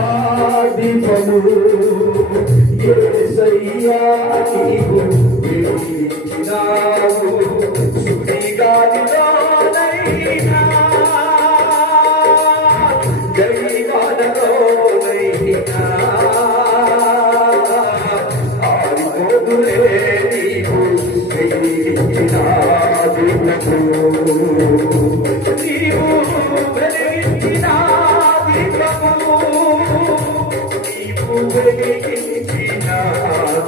ఆదిపము ఏసయ్యా నీవు విడిచినావు.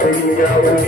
పండుగ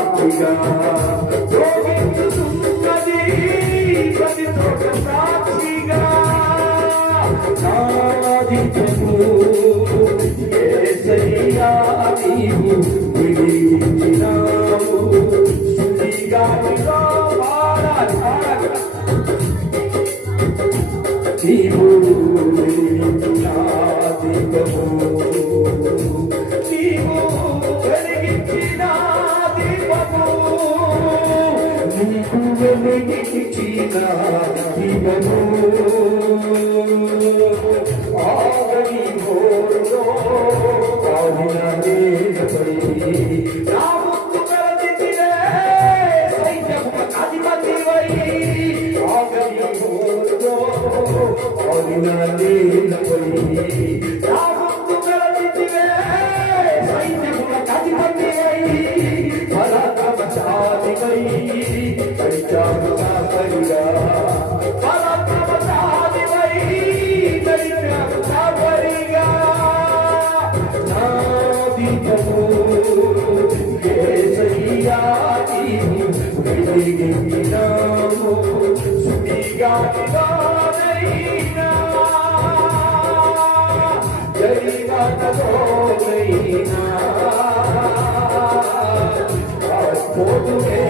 సాక్షిగా శోభిస్తున్నది ప్రతి తోట సాక్షిగా. నాదితము ఏసయ్యా నీవు విడిచినావు సుడిగా నిలో పాడాలి నీవు నా దిగము వెలిగించిన దిగను for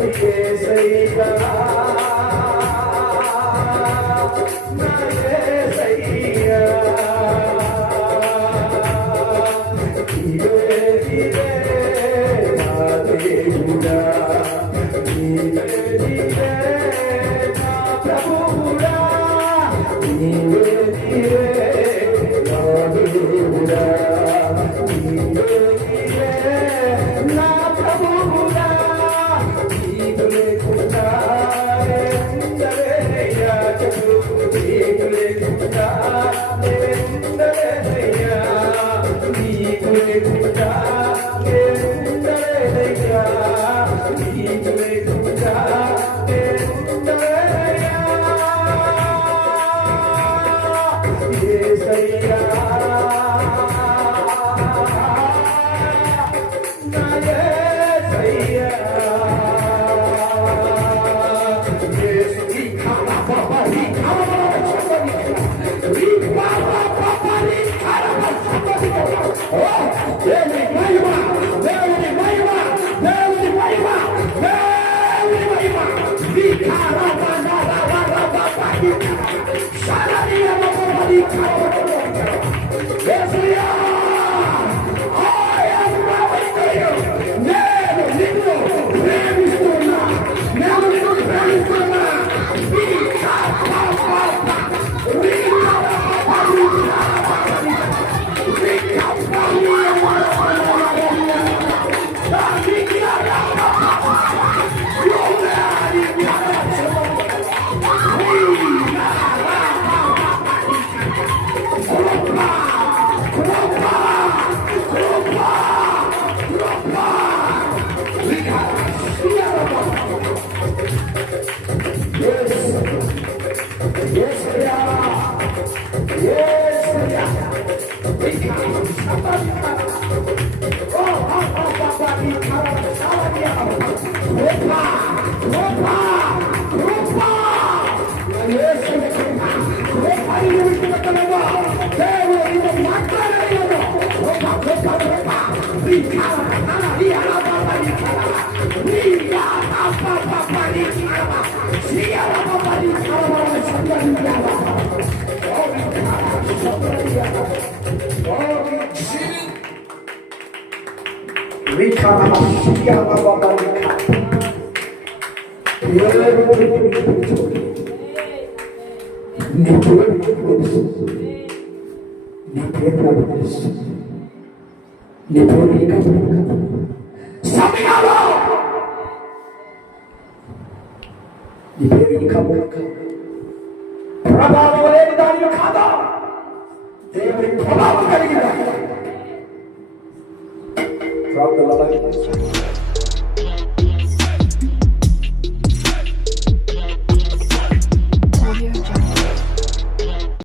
Yesayya lugar. Be power. నీ పేరు తెలుసు నీ పేరు నాకు తెలుసు నీ పేరు నీకు సమయంలో నీ పేరు ప్రభావం లేని దాని కాదా? దేవుని ప్రభావం కలిగిన throughout the life.